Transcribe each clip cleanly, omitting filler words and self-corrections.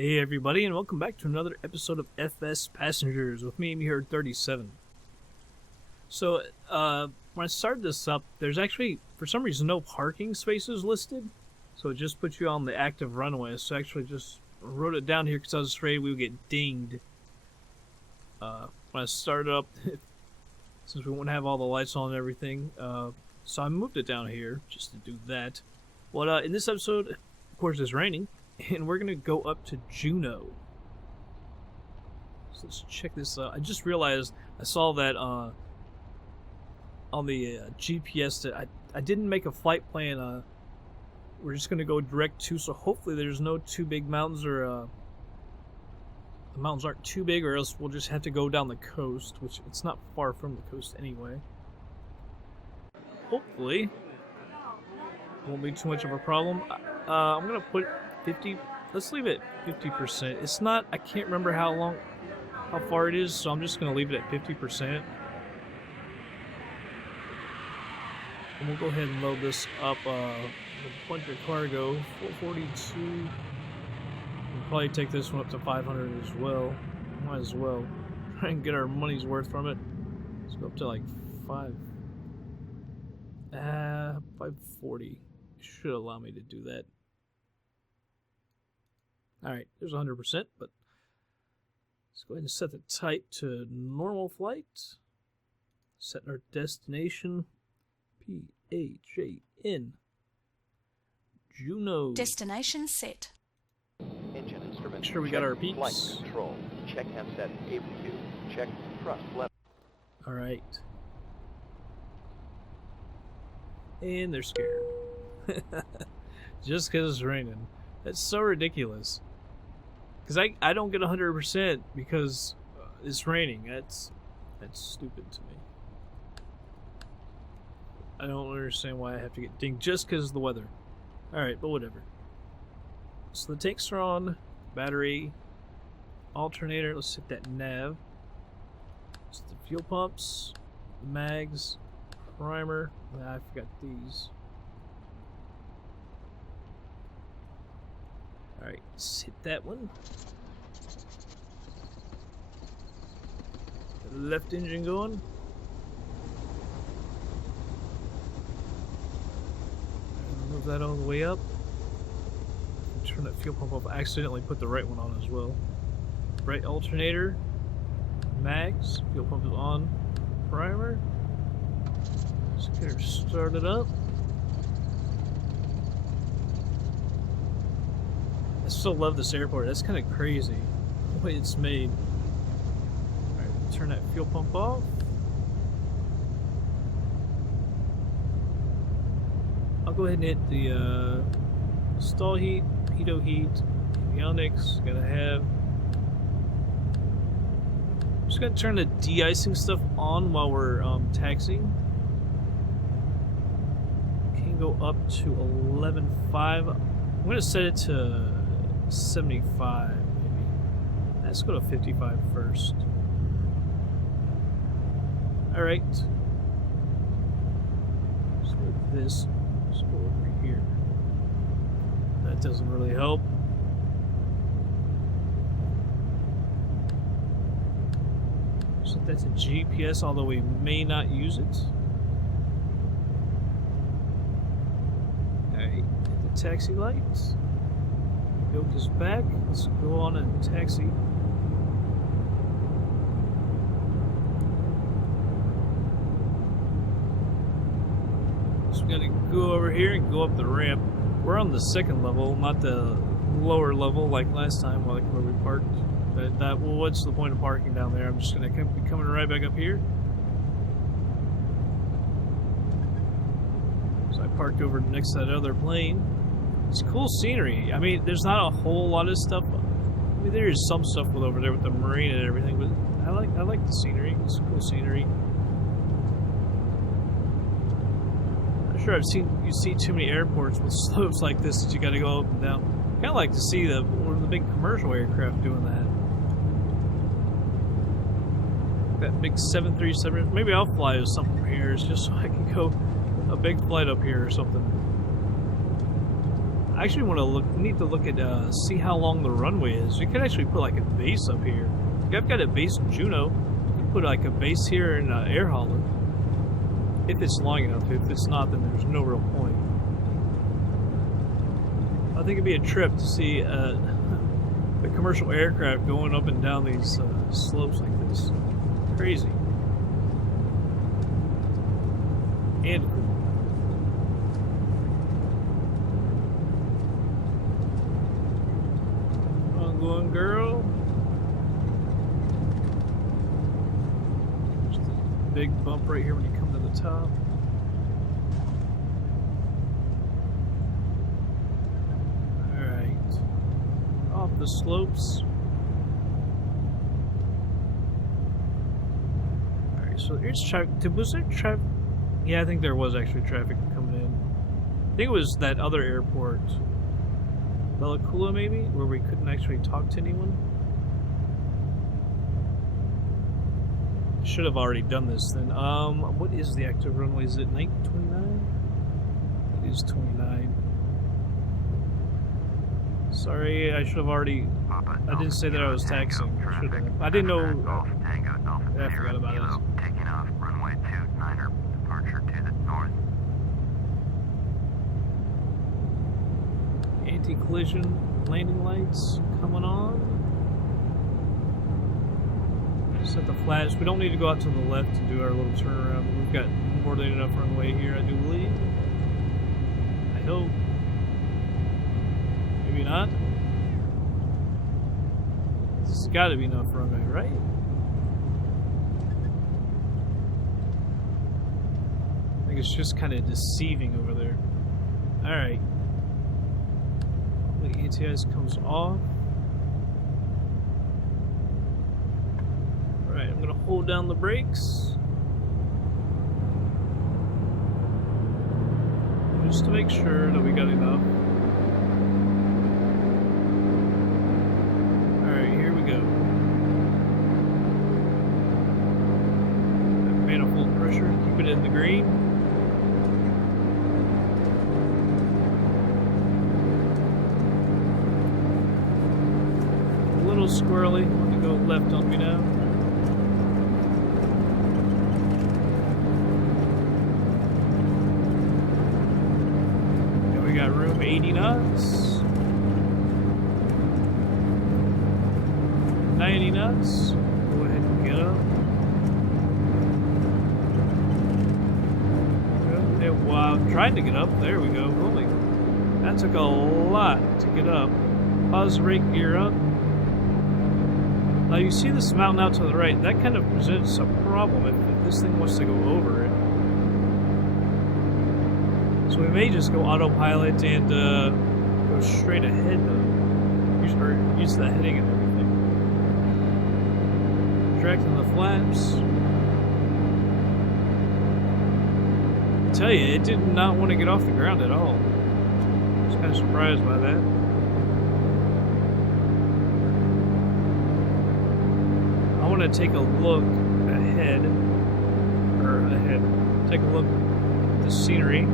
Hey everybody, and welcome back to another episode of FsPassengers with me, here 37. So, when I started this up, there's actually, for some reason, no parking spaces listed. So it just puts you on the active runway. So I actually just wrote it down here because I was afraid we would get dinged. When I started up, since we wouldn't have all the lights on and everything. So I moved it down here just to do that. Well, in this episode, of course, it's raining. And we're gonna go up to Juneau. So let's check this out. I just realized I saw that on the GPS that I didn't make a flight plan. We're just gonna go direct to, so hopefully there's no too big mountains, or the mountains aren't too big, or else we'll just have to go down the coast, which it's not far from the coast anyway. Hopefully won't be too much of a problem. I'm gonna put 50. Let's leave it 50%. It's not. I can't remember how far it is, so I'm just gonna leave it at 50%. And we'll go ahead and load this up. A bunch of cargo. 442. We'll probably take this one up to 500 as well. Might as well try and get our money's worth from it. Let's go up to like 540. Should allow me to do that. Alright, there's 100%, but let's go ahead and set the type to normal flight. Set our destination, PAJN, Juneau. Destination set. Engine instruments. Make sure we got our peaks. Flight control. Check handset APU. Check thrust level. Alright. And they're scared. Just because it's raining. That's so ridiculous. Because I don't get 100% because it's raining. That's stupid to me. I don't understand why I have to get dinged just because of the weather. Alright, but whatever. So the tanks are on. Battery. Alternator. Let's hit that nav. It's the fuel pumps. Mags. Primer. I forgot these. Alright, let's hit that one. The left engine going. Move that all the way up. Turn that fuel pump off. I accidentally put the right one on as well. Right alternator. Mags. Fuel pump is on. Primer. Let's get her started up. I still love this airport. That's kind of crazy the way it's made. Alright, turn that fuel pump off. I'll go ahead and hit the stall heat, pitot heat, avionics. Gotta have. I'm just gonna turn the de-icing stuff on while we're taxiing. Can go up to 11.5. I'm gonna set it to 75, maybe. Let's go to 55 first. Alright. Let's move this. Let's go over here. That doesn't really help. Set that to GPS, although we may not use it. Alright, hit the taxi lights. Yoke is back. Let's go on and taxi. So we gotta go over here and go up the ramp. We're on the second level, not the lower level like last time, like where we parked. But well, what's the point of parking down there? I'm just gonna be coming right back up here. So I parked over next to that other plane. It's cool scenery. I mean, there's not a whole lot of stuff. I mean, there is some stuff over there with the marine and everything, but I like the scenery. It's cool scenery. I'm sure you see too many airports with slopes like this that you got to go up and down. Kind of like to see one of the big commercial aircraft doing that. That big 737. Maybe I'll fly with something from here just so I can go a big flight up here or something. I actually want to need to look at, see how long the runway is. You could actually put like a base up here. Like, I've got a base in Juneau. You could put like a base here in Air Holland. If it's long enough. If it's not, then there's no real point. I think it'd be a trip to see the commercial aircraft going up and down these slopes like this. Crazy. And cool. Come on, going girl. Just a big bump right here when you come to the top. Alright. Off the slopes. Alright, so here's traffic. Was there traffic? Yeah, I think there was actually traffic coming in. I think it was that other airport. Belacula, maybe? Where we couldn't actually talk to anyone? Should have already done this then. What is the active runway? Is it 29? It is 29. Sorry, I should have already... I didn't say that I was taxiing. I didn't know... Yeah, I forgot about it. Taking off runway 29er, departure to the north. Anti-collision landing lights coming on. Set the flaps. We don't need to go out to the left to do our little turnaround. We've got more than enough runway here, I do believe. I hope. Maybe not. This has got to be enough runway, right? I think it's just kind of deceiving over there. Alright. The ATS comes off. Alright, I'm gonna hold down the brakes. Just to make sure that we got enough. Alright, here we go. Manifold pressure, keep it in the green. A little squirrely, want to go left on me now. We got room 80 knots, 90 knots. Go ahead and get up. Wow, I'm trying to get up. There we go. Holy, that took a lot to get up. Pause the brake gear up. Now you see this mountain out to the right. That kind of presents a problem if this thing wants to go over it. So we may just go autopilot and go straight ahead though. Use the heading and everything. Tracking the flaps. I tell you, it did not want to get off the ground at all. I was kind of surprised by that. I want to take a look ahead. Take a look at the scenery.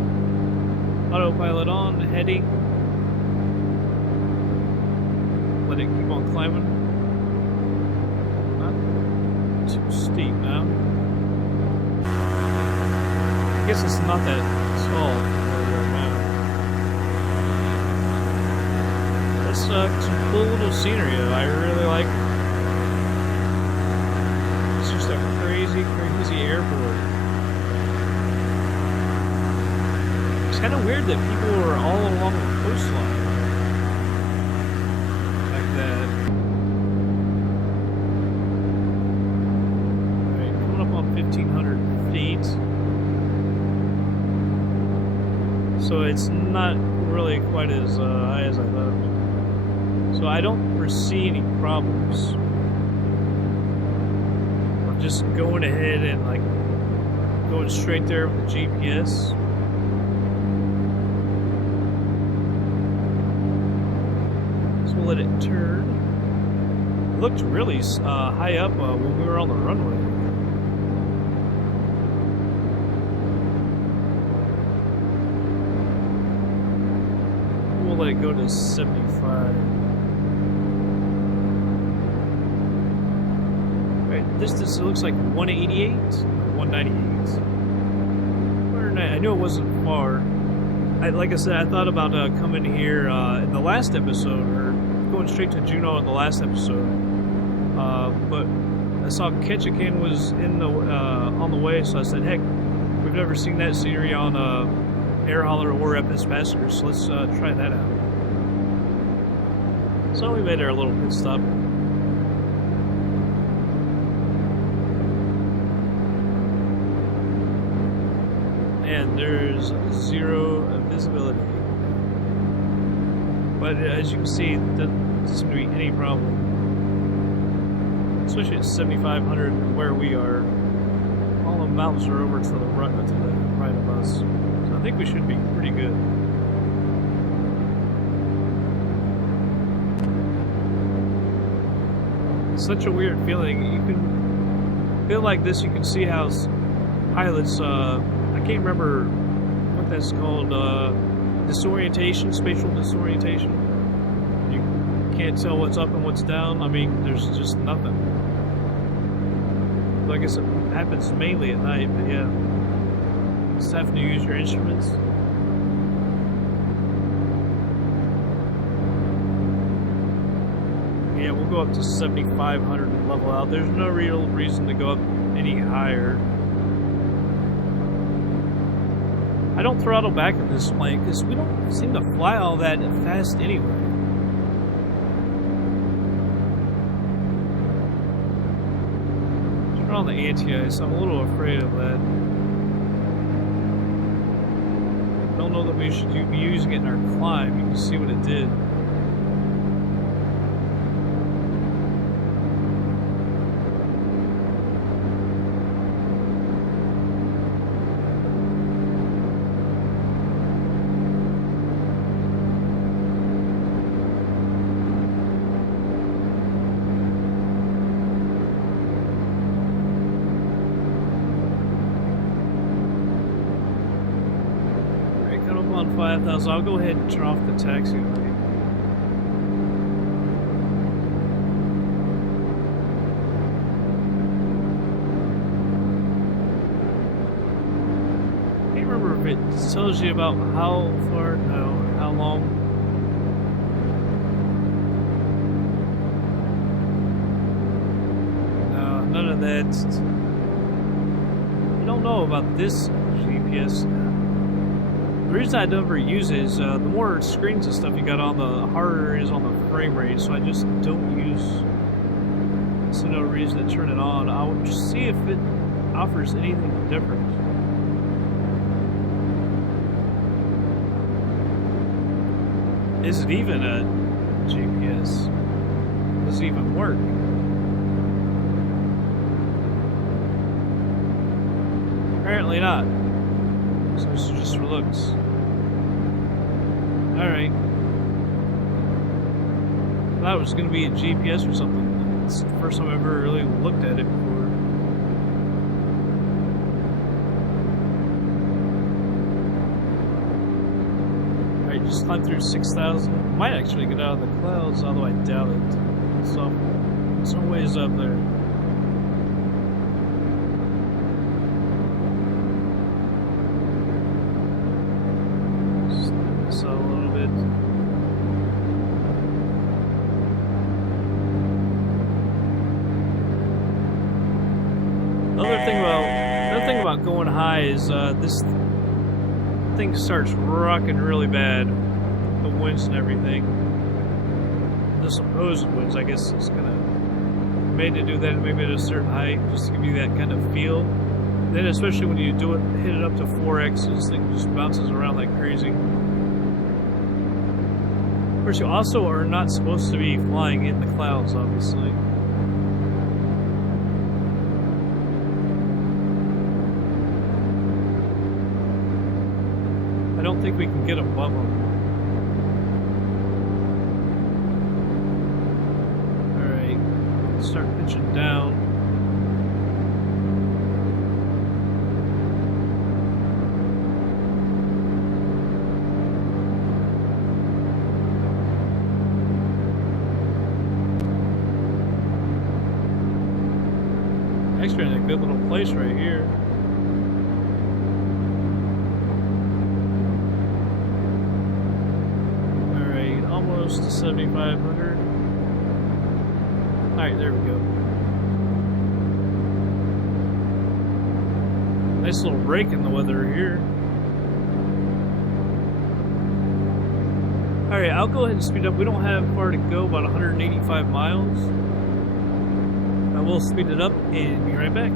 Autopilot on, heading. Let it keep on climbing. Not too steep now. I guess it's not that tall from where we are now. That's some cool little scenery though. I really like it. It's just a crazy, crazy airport. It's kind of weird that people are all along the coastline like that. Alright, coming up on 1,500 feet. So it's not really quite as high as I thought it would. So I don't foresee any problems. I'm just going ahead and like going straight there with the GPS. Let it turn. It looked really high up when we were on the runway. we'll let it go to 75. Right, distance, it looks like 188 or 198. I knew it wasn't far. Like I said, I thought about coming here in the last episode, or going straight to Juneau in the last episode. But I saw Ketchikan was in the on the way, so I said, heck, we've never seen that scenery on Air Hauler or FsPassengers, so let's try that out. So we made our little pit stop. And there's zero visibility. But as you can see, it doesn't seem to be any problem. Especially at 7,500 where we are. All the mountains are over to the right of us. So I think we should be pretty good. It's such a weird feeling. You can feel like this, you can see how pilots, I can't remember what that's called, disorientation, spatial disorientation. You can't tell what's up and what's down. I mean, there's just nothing. I guess it happens mainly at night, but yeah. Just having to use your instruments. Yeah, we'll go up to 7,500 and level out. There's no real reason to go up any higher. I don't throttle back in this plane because we don't seem to fly all that fast anyway. Turn on the anti-ice. I'm a little afraid of that. Don't know that we should be using it in our climb. You can see what it did. On 5,000, I'll go ahead and turn off the taxi light. I can't remember if it tells you about how far, no, or how long. No, none of that. I don't know about this GPS. The reason I never use it is the more screens and stuff you got on, the harder it is on the frame rate, so I just don't use. So no reason to turn it on. I'll just see if it offers anything different. Is it even a GPS? Does it even work? Apparently not. So this is just for looks. Alright. I thought it was going to be a GPS or something. It's the first time I've ever really looked at it before. Alright, just climb through 6,000. Might actually get out of the clouds, although I doubt it. So, some ways up there. Another thing about going high is this thing starts rocking really bad. The winds and everything. The supposed winds, I guess it's made to do that maybe at a certain height, just to give you that kind of feel. Then especially when you do it, hit it up to 4x, this thing just bounces around like crazy. Of course, you also are not supposed to be flying in the clouds, obviously. I don't think we can get above them. Alright, start pitching down. Actually, in a good little place right here. Alright, almost to 7,500. Alright, there we go. Nice little break in the weather here. Alright, I'll go ahead and speed up. We don't have far to go, about 185 miles. I will speed it up and be right back.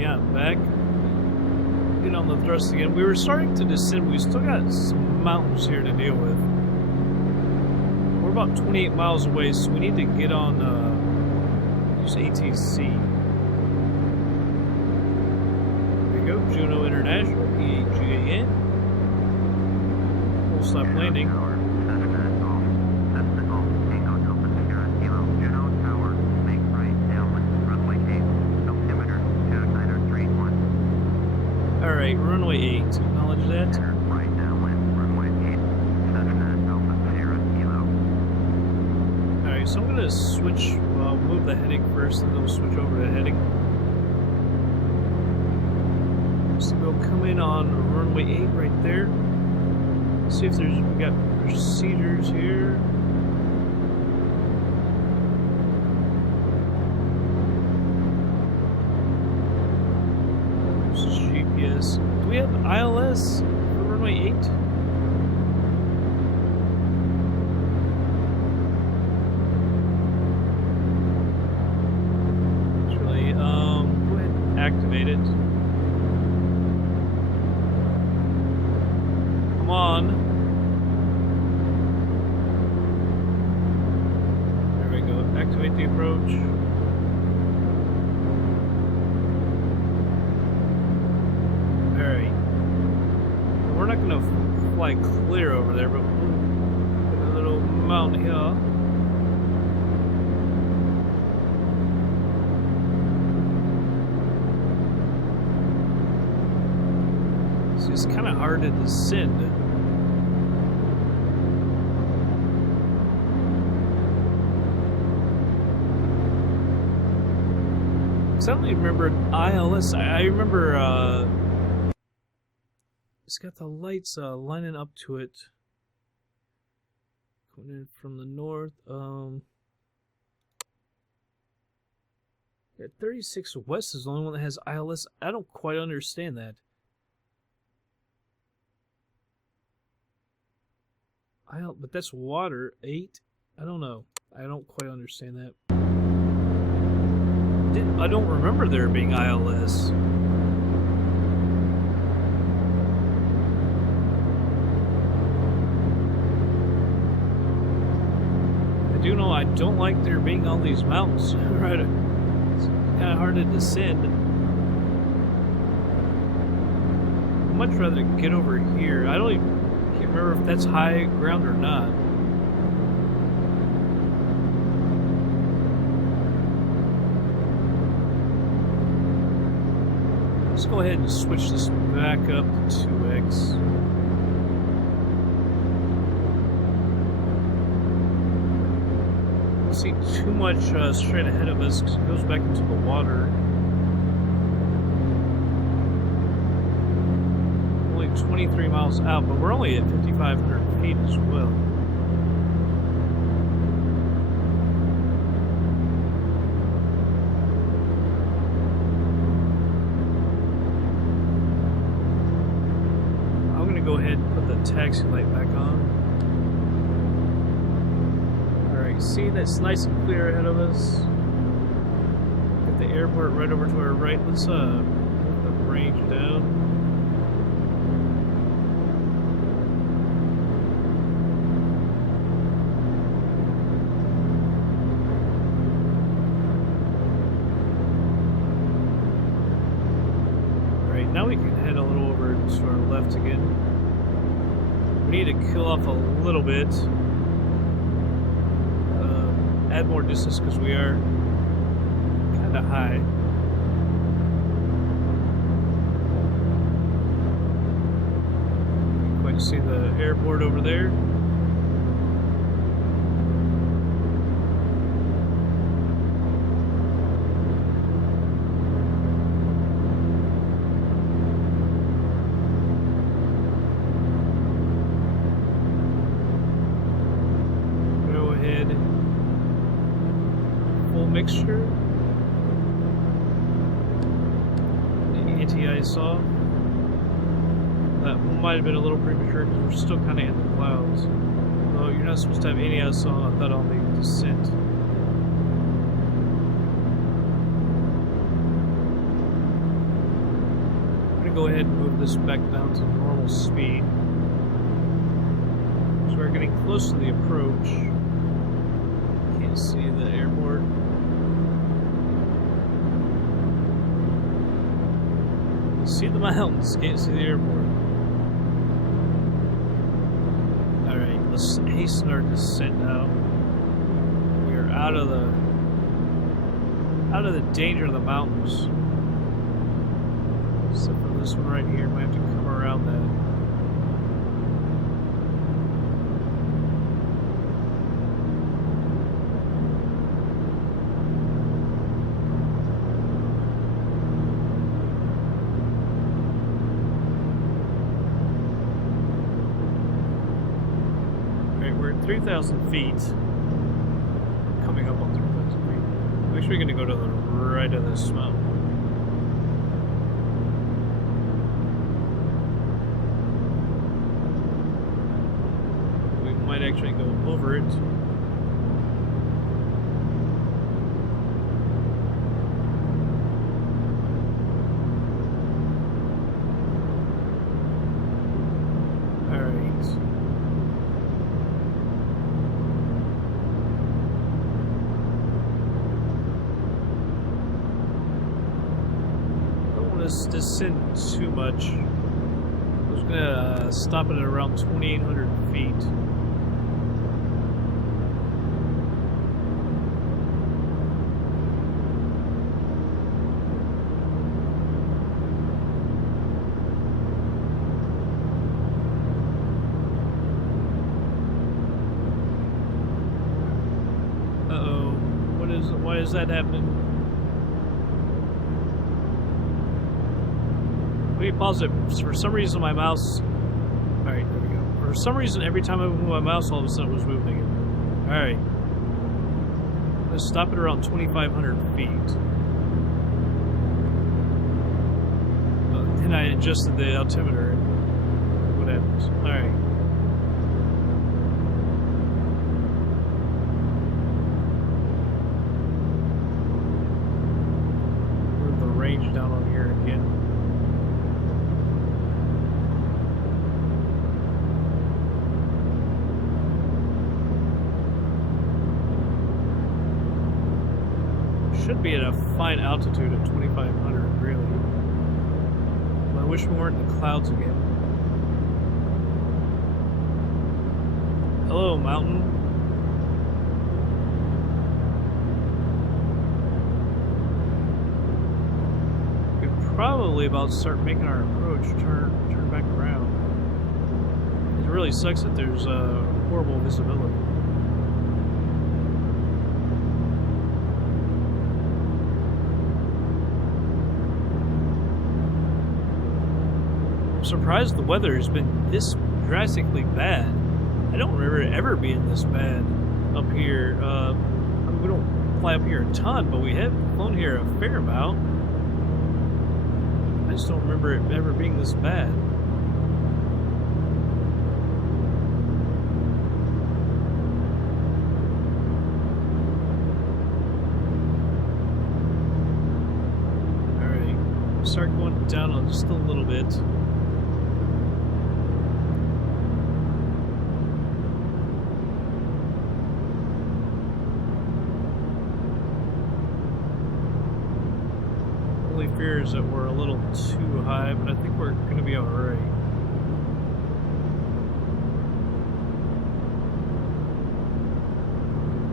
yeah, back. Get on the thrust again. We were starting to descend. We still got some mountains here to deal with. We're about 28 miles away, so we need to get on use ATC. There we go, Juneau International, PAJN. Full stop landing. Alright, runway 8, acknowledge that. Right downwind, runway 8, Cessna Alpha Sierra Kilo. Alright, so I'm going to switch, move the heading first, and then we'll switch over to heading. So we'll come in on runway 8 right there. See if we got procedures here. GPS. Do we have ILS for runway 8? Actually, go ahead and activate it. Come on. There we go. Activate the approach. We're not going to fly clear over there, but we'll get a little mountain hill. It's just kind of hard to descend. I don't even remember ILS. I remember it's got the lights lining up to it. Coming in from the north. Yeah, 36 West is the only one that has ILS. I don't quite understand that. But that's water. 8? I don't know. I don't quite understand that. I don't remember there being ILS. I do know I don't like there being all these mountains. Right? It's kind of hard to descend. I'd much rather get over here. I can't remember if that's high ground or not. Let's go ahead and switch this back up to 2x. Don't see too much straight ahead of us because it goes back into the water. Only 23 miles out, but we're only at 5,500 feet as well. Go ahead and put the taxi light back on. Alright, see that's nice and clear ahead of us. Got the airport right over to our right. Let's put the range down. Alright, now we can head a little over to our left again. We need to kill off a little bit. Add more distance because we are kind of high. You can quite see the airport over there. Mixture. The anti-ice-off. That might have been a little premature because we're still kind of in the clouds. Oh, you're not supposed to have any ice on. I thought on the descent. go ahead and move this back down to normal speed. So we're getting close to the approach. Can't see the airport. See the mountains, can't see the airport. Alright, let's hasten our descent now. We are out of the danger of the mountains. Except for this one right here, might have to come around that. Alright, we're at 3,000 feet. Coming up on 3,000 feet. I'm actually going to go to the right of this mountain. Might actually go over it. Alright. Don't want to descend too much. I was gonna stop it at around 2,800 feet. Why is that happening? Let me pause it. For some reason my mouse... Alright, there we go. For some reason every time I move my mouse all of a sudden it was moving again. Alright. Let's stop it around 2,500 feet. Then I adjusted the altimeter. What happens? Alright. Down on here again. Should be at a fine altitude of 2,500, really. Well, I wish we weren't in the clouds again. Hello, mountain. Probably about to start making our approach turn back around. It really sucks that there's horrible visibility. I'm surprised the weather has been this drastically bad. I don't remember it ever being this bad up here. I mean, we don't fly up here a ton, but we have flown here a fair amount. I just don't remember it ever being this bad. Alright, start going down on just a little bit. Fears that we're a little too high, but I think we're going to be alright.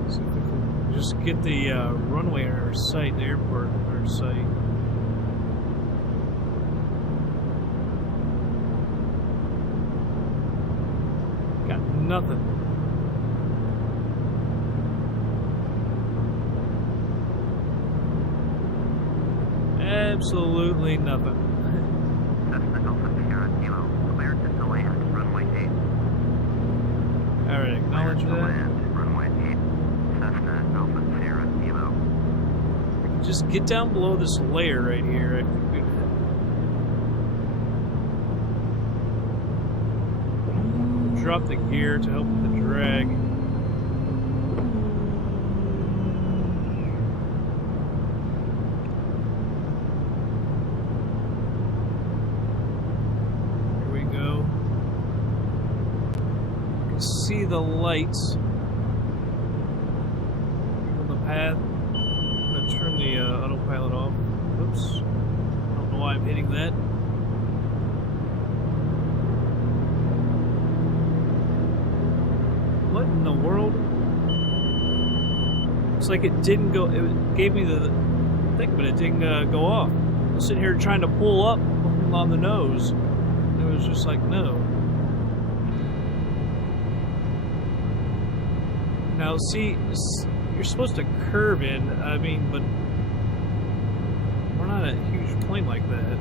See if we can just get the runway in our sight, the airport in our sight. Got nothing. Absolutely nothing. Cessna Alpha Sierra Kilo, cleared to land, runway 8. Alright, acknowledge Cleared to that. land, runway 8. Cessna Alpha Sierra Kilo. Just get down below this layer right here. I think we drop the gear to help with the drag. see the lights on the path. I'm gonna turn the autopilot off. Oops. I don't know why I'm hitting that. What in the world? It's like it didn't go. It gave me the thing, but it didn't go off. I'm sitting here trying to pull up on the nose. It was just like, no. Now, see, you're supposed to curve in, I mean, but we're not a huge plane like that.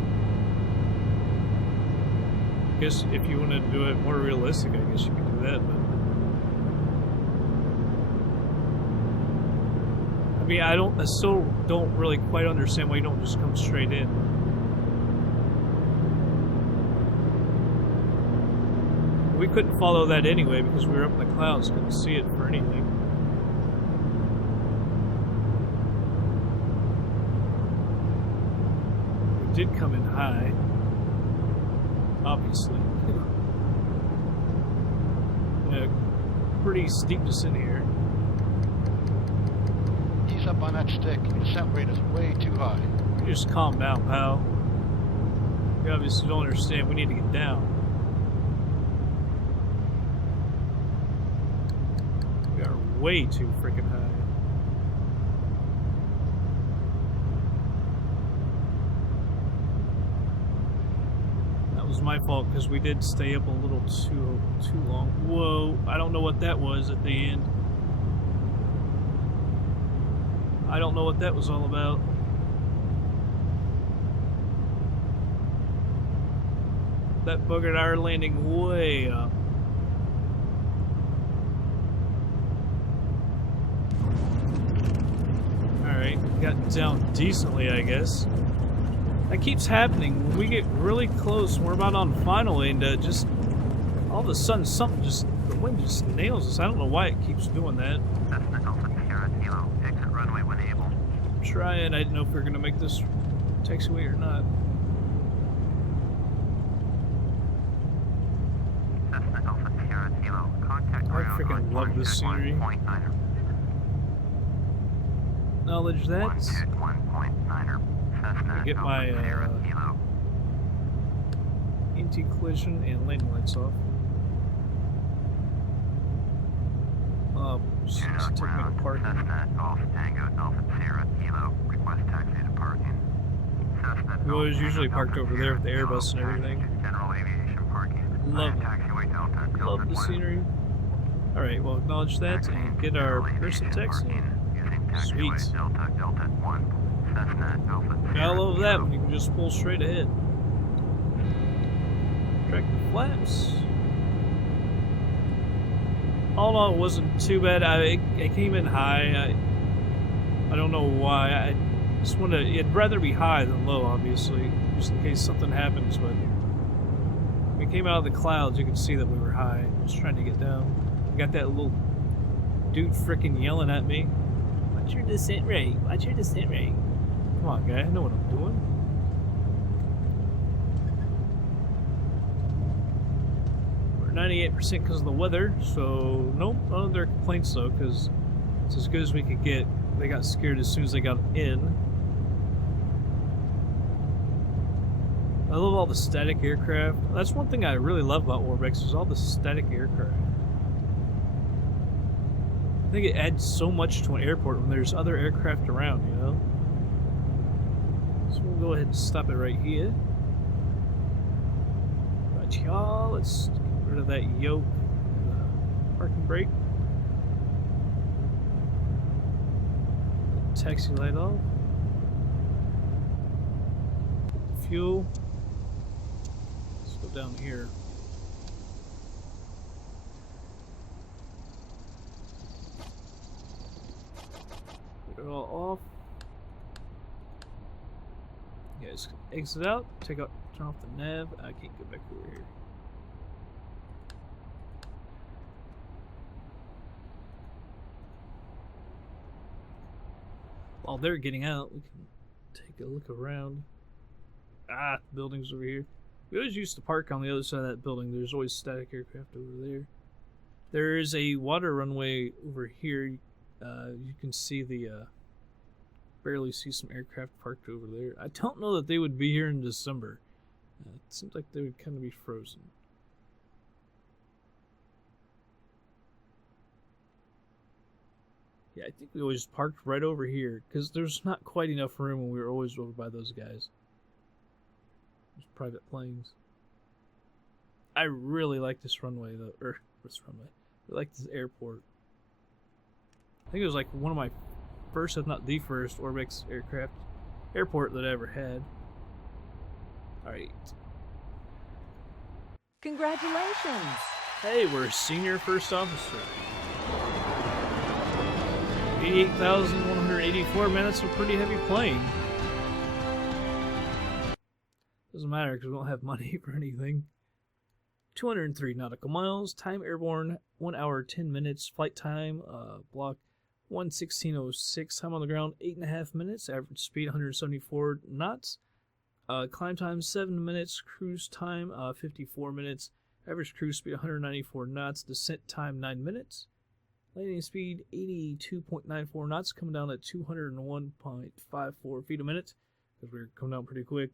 I guess if you want to do it more realistic, I guess you could do that, but... I mean, I still don't really quite understand why you don't just come straight in. We couldn't follow that anyway because we were up in the clouds, couldn't see it for anything. We did come in high, obviously. Pretty steep descent here. Ease up on that stick. Your descent rate is way too high. You just calm down, pal. You obviously don't understand. We need to get down. We are way too freaking high. That was my fault because we did stay up a little too long. Whoa, I don't know what that was at the end. I don't know what that was all about. That buggered our landing way up. Alright, got down decently, I guess. That keeps happening. When we get really close, we're about on final, and just all of a sudden something just, the wind just nails us. I don't know why it keeps doing that. Cessna Alpha Sierra Kilo, exit runway when able. I'm trying. I didn't know if we were going to make this taxiway or not. Cessna Alpha Sierra Kilo, contact I ground freaking on love this scenery. 121.9er. Acknowledge that. 121.9er. Cessna Get my Alpha Sierra Kilo. anti-collision and landing lights off. Just Juneau take me to ground, parking. Cessna Golf Tango Alpha Sierra Kilo, request taxi to parking. Cessna We always Golf usually Tango parked Alpha over there with the Sierra Airbus and Kilo, everything. taxi to General aviation parking. Love it. Taxiway Delta, Love the scenery. Alright, well, acknowledge that and get our person taxi. Sweet. Delta, Delta 1, Cessna Alpha I love that when you can just pull straight ahead. Track the flaps. All in all, it wasn't too bad. I came in high. I don't know why. I just want to. It'd rather be high than low, obviously, just in case something happens. But when we came out of the clouds, you could see that we were high. I was trying to get down. I got that little dude freaking yelling at me. Watch your descent rate. Watch your descent rate. Come on, guy. I know what I'm doing. We're 98% because of the weather, so nope, none of their complaints though, because it's as good as we could get. They got scared as soon as they got in. I love all the static aircraft. That's one thing I really love about Warbex is all the static aircraft. I think it adds so much to an airport when there's other aircraft around, you know? So we'll go ahead and stop it right here. Right, y'all. Let's get rid of that yoke. Parking brake. Taxi light off. Fuel. Let's go down here. Get it all off. You guys exit out, turn off the nav. I can't get back over here. While they're getting out, we can take a look around. Ah, buildings over here. We always used to park on the other side of that building. There's always static aircraft over there. There is a water runway over here. You can see the barely see some aircraft parked over there. I don't know that they would be here in December. It seems like they would kind of be frozen. Yeah, I think we always parked right over here because there's not quite enough room when we were always over by those guys. There's private planes. I really like this runway though, or this runway. I like this airport. I think it was like one of my first, if not the first, Orbx airport that I ever had. Alright. Congratulations! Hey, we're a senior first officer. 88,184 minutes of pretty heavy plane. Doesn't matter because we don't have money for anything. 203 nautical miles. Time airborne 1 hour 10 minutes. Flight time block 1:16:06. Time on the ground 8.5 minutes. Average speed 174 knots. Climb time 7 minutes. Cruise time 54 minutes. Average cruise speed 194 knots. Descent time 9 minutes. Landing speed 82.94 knots. Coming down at 201.54 feet a minute because we're coming down pretty quick.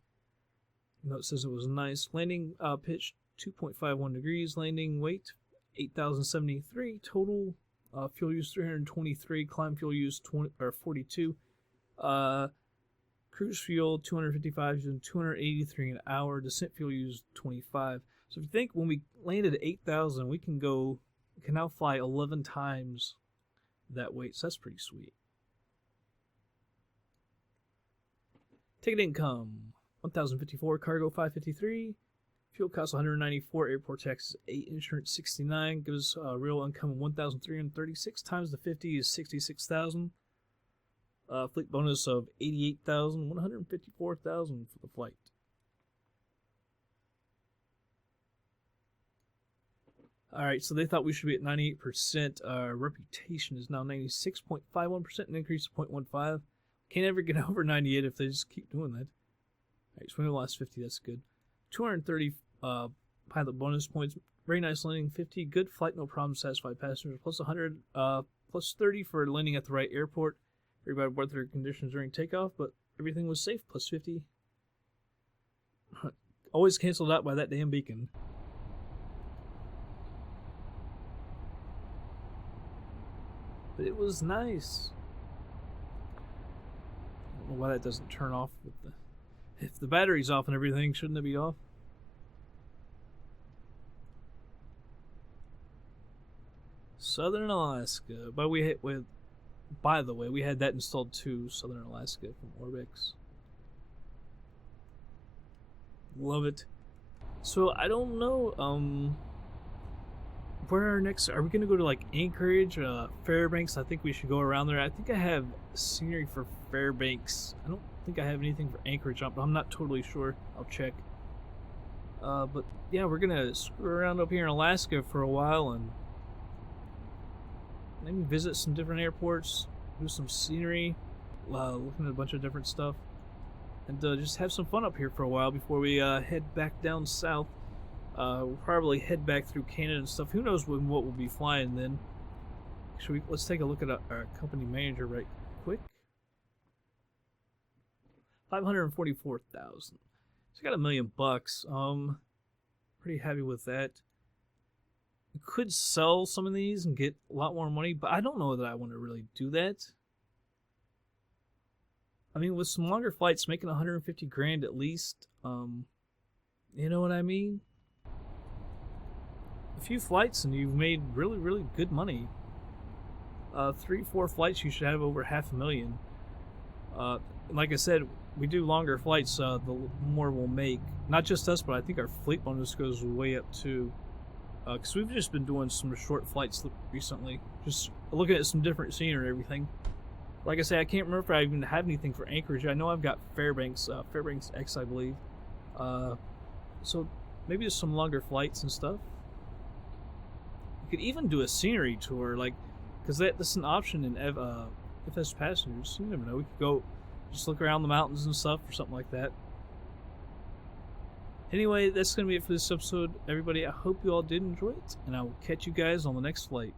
Note says it was nice. Landing pitch 2.51 degrees. Landing weight 8,073. Total fuel use 323. Climb fuel use 42. Cruise fuel 255, using 283 an hour. Descent fuel use 25. So if you think when we landed at 8,000, we can now fly 11 times that weight. So that's pretty sweet. Ticket income 1,054. Cargo 553. Fuel cost 194. Airport tax 8. Insurance 69. Gives real income 1,336 times the 50 is 66,000. Fleet bonus of 88,000, 154,000 for the flight. Alright, so they thought we should be at 98%. Our reputation is now 96.51%, an increase of 0.15. Can't ever get over 98 if they just keep doing that. Alright, so we lost 50, that's good. 230 pilot bonus points. Very nice landing, 50. Good flight, no problem, satisfied passengers. Plus 100, plus 30 for landing at the right airport. Very bad weather conditions during takeoff, but everything was safe, plus 50. Always canceled out by that damn beacon. But it was nice. I don't know why that doesn't turn off with the... If the battery's off and everything, shouldn't it be off? Southern Alaska. But by the way, we had that installed too, Southern Alaska from Orbx. Love it. So I don't know where our next, are we gonna go to like Anchorage, Fairbanks? I think we should go around there. I think I have scenery for Fairbanks. I don't think I have anything for Anchorage, but I'm not totally sure. I'll check. But yeah, we're gonna screw around up here in Alaska for a while and maybe visit some different airports, do some scenery, looking at a bunch of different stuff, and just have some fun up here for a while before we head back down south. We'll probably head back through Canada and stuff. Who knows what we'll be flying then. Let's take a look at our company manager right quick. 544,000. So got $1 million. Pretty happy with that. Could sell some of these and get a lot more money, but I don't know that I want to really do that. I mean, with some longer flights, making 150 grand at least, you know what I mean? A few flights and you've made really, really good money. 3-4 flights, you should have over $500,000. Like I said, we do longer flights, the more we'll make. Not just us, but I think our fleet bonus goes way up too. Because we've just been doing some short flights recently. Just looking at some different scenery and everything. Like I say, I can't remember if I even have anything for Anchorage. I know I've got Fairbanks, Fairbanks X, I believe. So maybe just some longer flights and stuff. You could even do a scenery tour, like, because that's an option in FsPassengers. You never know. We could go just look around the mountains and stuff or something like that. Anyway, that's going to be it for this episode. Everybody, I hope you all did enjoy it, and I will catch you guys on the next flight.